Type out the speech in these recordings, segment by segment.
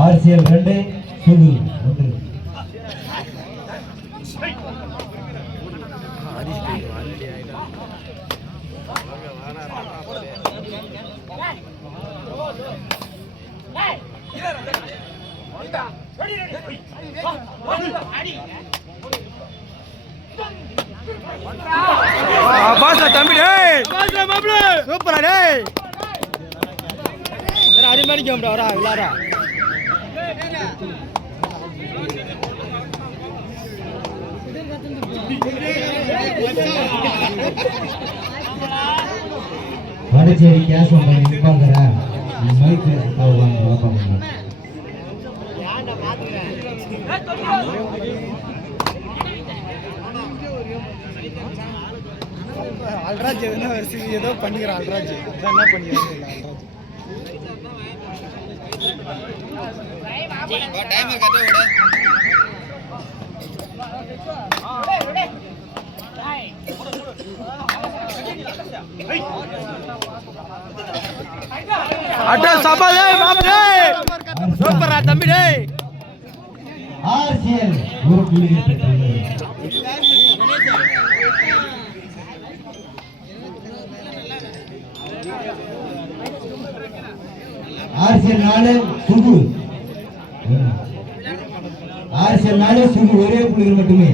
RCL 2 Sukhu 1. தம்பி சூப்பரா டேய் அடிமணிக்கு வரா விளாடா வடச்சேரி கேஸ் நிற்பாங்கறா மைக் அவங்க பாப்பாங்க அல்ராஜ் ஏதோ பண்ணிக்கிறான் அல்ராஜ் என்ன பண்ணிக்கிறான் டைமர் கட்ட விடு அட சபாலே மாப்ளே சூப்பரா தம்பி டேய் RCL ஒரு புள்ளி பெற்றது RCL 4 சுகு RCL 4 சுகு ஒரே புள்ளிகள் மட்டுமே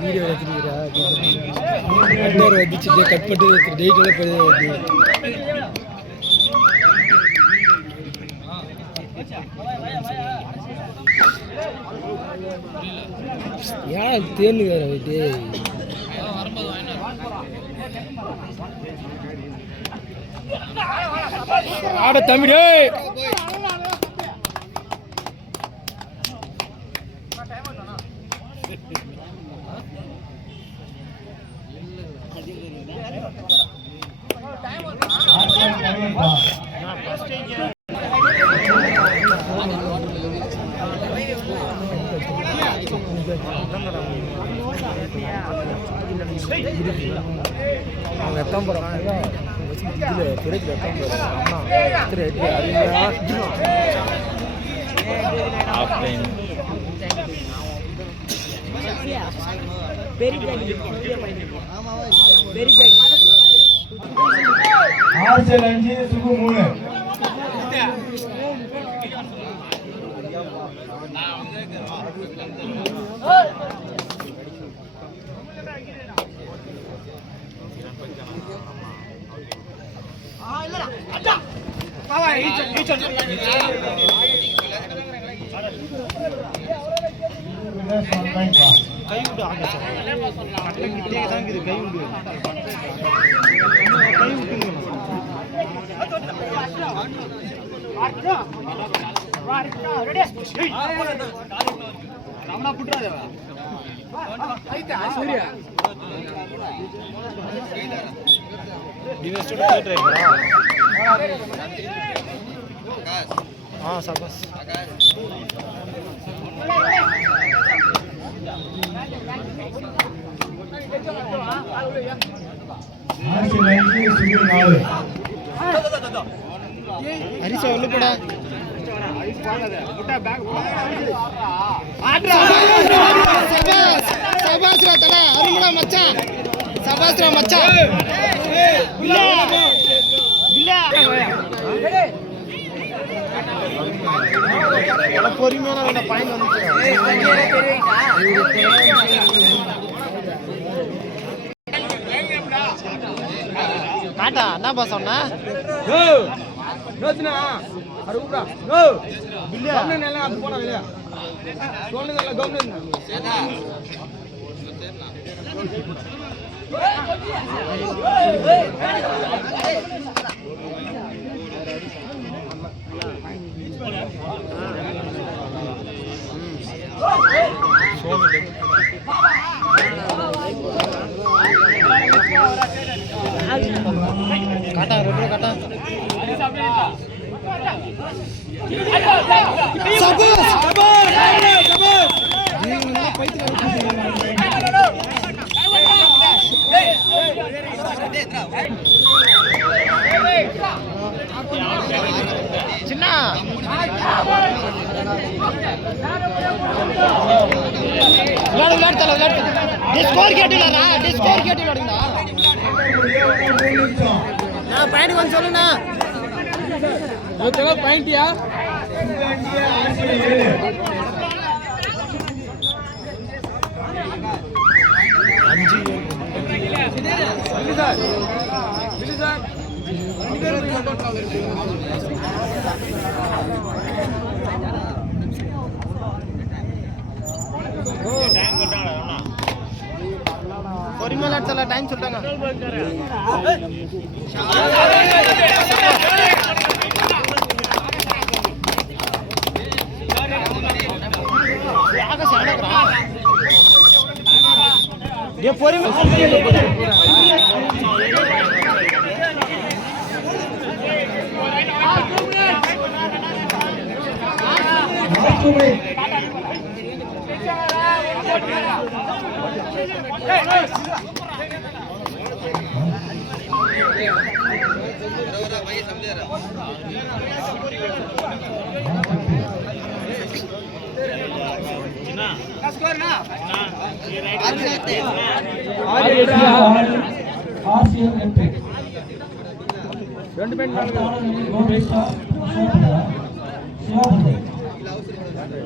வீடியோ எடுத்துக்கிறா வந்துச்சு கட் பண்ணிட்டு டேட்டோட போய் ஏன் தேர்ந்து வேற போயிட்டு ஆட தம்பி அவங்க எத்தான் போறாங்க இதில் பிறகு அருமையாக ஆர்சல் 5 சுகு 3 கை விட்டு ஆக சார் கிட்டே தான் இது கை விட்டு கை விட்டுங்க சபாஸ் ஹரிசா உள்ளுப்படா சபாஸ்ரா தல அருமடா மச்சான் சபாஸ்ரா மச்சான் பில்லா பில்லா பொறுமையான பாயிண்ட் வந்து காட்டா என்னப்பா சொன்னா काटा रोड काटा सबस చిన్న விளையாடுத்தல டிஸ்கோர் கேட்டிலரா டிஸ்கோர் கேட்டில விளையாடுடா நான் பாயிண்ட் வந்து சொல்லுண்ணா ஓகே பாயிண்ட்யா பொறுமையா எடுத்தல டைம் சொல்றாங்க ये பொறுமையா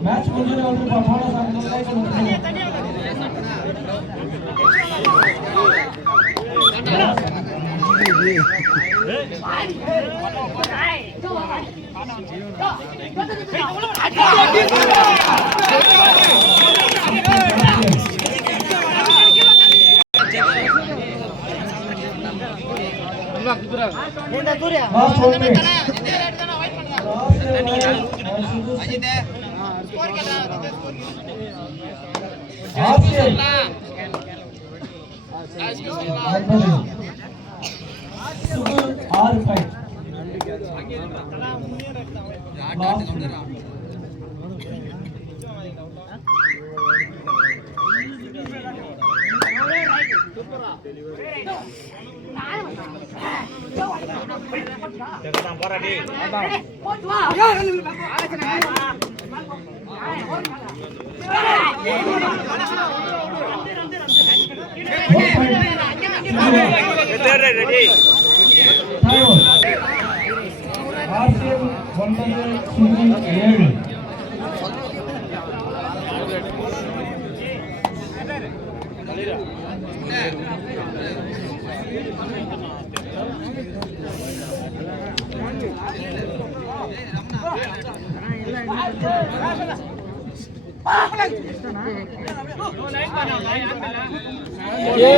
मैच मुझे போராடி ரெடி ஆசியம் 9 சுகு 7 ஏ